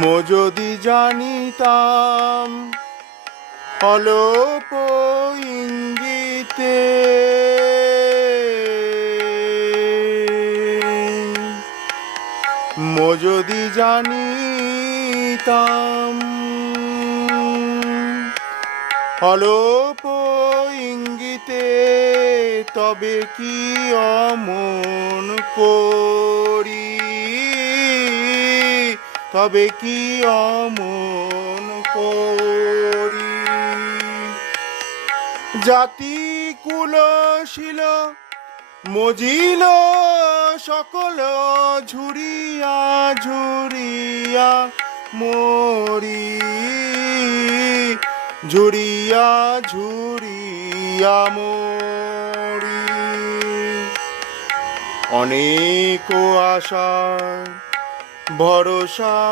মো যদি জানিতাম অল্প ইঙ্গিতে মো যদি জানিতাম অল্প ইঙ্গিতে তবে কি অমন করি, তবে কি অমন করি। জাতি কুলশীল মজিল সকল ঝুরিয়া ঝুরিয়া মরি, ঝুরিয়া ঝুরিয়া মরি। অনেক আশার ভরসা